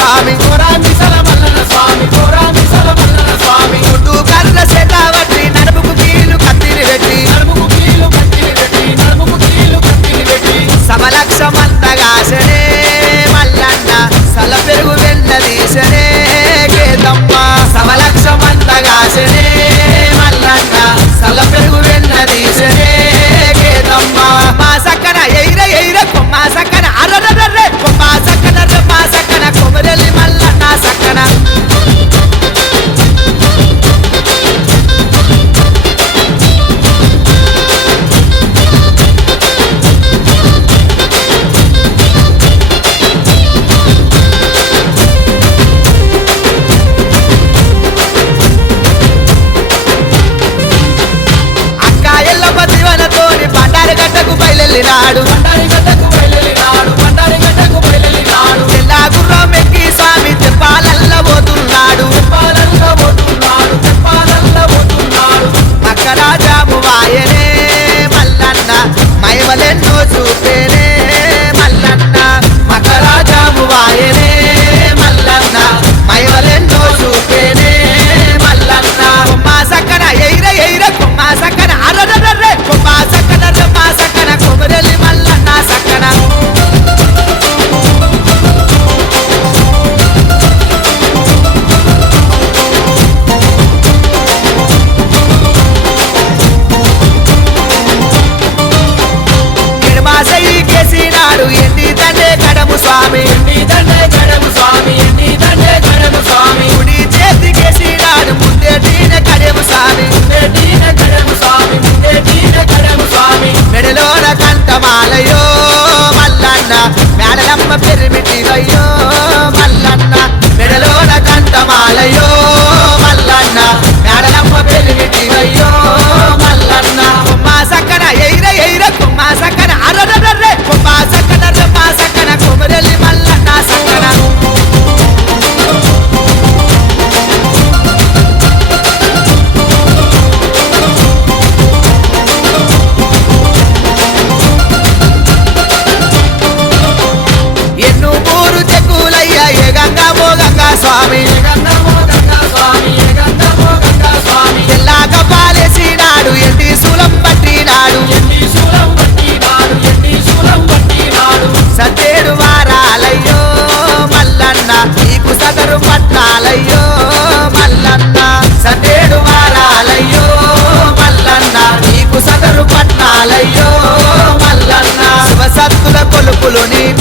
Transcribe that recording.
స్వామి కోరామిసల మల్లన స్వామి కోరామిసల మల్లన స్వామి చుట్టూ కర్ర సెటావట్టి నడుముకు కీలు కత్తిని పెట్టి నడుముకు కీలు కత్తిని పెట్టి నడుముకు కీలు కత్తిని పెట్టి సమలక్షమంతగాసనే మల్లన్న సల పెరుగు వెన్న తీసనే కేతమ్మ సమలక్షమంతగాసనే మల్లన్న సల పెరుగు వెన్న తీసనే కేతమ్మ మా సక్కన ఎయిర ఎయిర కొమ్మ సక్కన అర్రర్రే కొమ్మ సక్కన రమ్మ సక్కన కొమరెల్లి మల్లన్న సక్కన బయలునాడు బండారి గడ్డకు బయలునాడు బండారి గడ్డకు బయలునాడు తెల్లా గుర్రం ఎక్కి స్వామి తెప్పాలల్ల పోతున్నాడు తెప్పాలల్ల పోతున్నాడు తెప్పాలల్ల పోతున్నాడు మక్కరాజాము వాయనే మల్లన్న మైమలెన్నో చూపేనే మల్లన్న మక్కరాజాము వాయనే మల్లన్న మైమలెన్నో చూపేనే మల్లన్న కొమ్మ సక్కన ఎయిర ఎయిర కొమ్మ సక్కన అర్రర్రే కొమ్మ సక్కన రమ్మ సక్కన కొమరెల్లి మల్లన్న సక్కన కేసినాడు ఎండి తండ్రి కడము స్వామి ఎండి దండే కడము స్వామి ఎండి దండే కడము స్వామి కుడి చేతి కేసినాడు ముందే దీన కడము స్వామి ముందేటీన కడము స్వామి ముందేటీన కడము స్వామి మెడలోన కంఠమాలయో మల్లన్న మేడలమ్మ పెరిమిటివయ్యో మల్లన్న మెడలోన కంఠమాలయో మల్లన్న మేడలమ్మ పెరిమిటివయ్యో మల్లన్న కొమ్మ సక్కన ఎయిర ఎయిర కొమ్మ సక్కన అర్రర్రే కొమ్మ సక్కన రమ్మ సక్కన కొమరెల్లి మల్లన్న సక్కన ఎన్ను మూరు చెక్కులయ్య ఏ గంగా ఓ గంగా స్వామి గంగమో గంగా స్వామి గంగమో గంగా స్వామి ఎల్లా కప్పాలేసినాడు ఎండి శూలం పట్టినాడు ఎండి శూలం పట్టినాడు ఎండి శూలం పట్టినాడు సతేడు వారాలయ్యో మల్లన్న నీకు సదరు పట్టాలయ్యో మల్లన్న సతేడు వారాలయ్యో మల్లన్న నీకు సదరు పట్టాలయ్యో మల్లన్న శివసత్తుల కొలుపులు నీకు